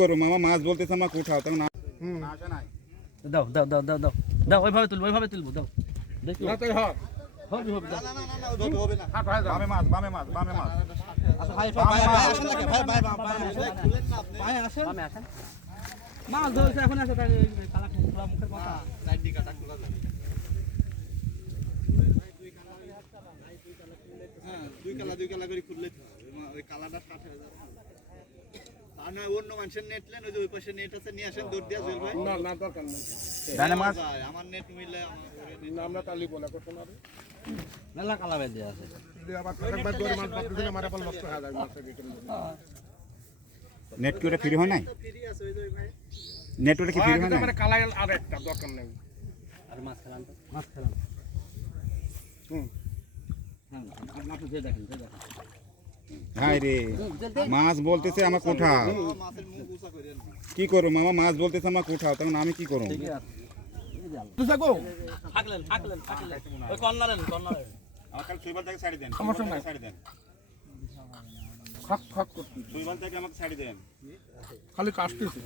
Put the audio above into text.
করো মামা মাছ বলতেছে আমাকে উঠাও তখন আসে নাই দাও দাও দাও দাও দাও। দাও ওইভাবে তুলবো ওইভাবে তুলবো দাও। দেখি। হবে হবে দাও। বামে মাছ বামে মাছ বামে মাছ। আচ্ছা ভাই ভাই, ভাই, আসেন নাকি? ভাই ভাই ভাই ভাই আসেন ভাই আসেন। বামে আসেন। মাছ ধরছে এখন আছে তাই মুখের কথা। হ্যাঁ দুই কালা দুই কালা করে খুললে তো ওই কালাটা ষাট হয়ে যাবে। আর নয় অন্য মানুষের নেট নেন ওই যে ওই পাশে নেট আছে নিয়ে আসেন দৌড় দিয়া জল ভাই। না না দরকার নেই। ডানে মাছ? আমার নেট মিলে আমার না, তালি বলা করতে না। মেলা কালা আছে। নেট কি ওটা ফ্রি হয় নাই? ওই যে নেট ওটা কি ফ্রি হয় নাই? মানে আর একটা দরকার নেই। আর মাছ খেলাম তো? মাছ খেলাম। হুম। হ্যাঁ দেখেন দেখেন। হাই রে মাছ বলতেছে আমার মাছের মুখ উঁচা করে না কি করো মামা মাছ বলতেছে আমাকে উঠাও তখন আমি কি আমার খালি সুইবাল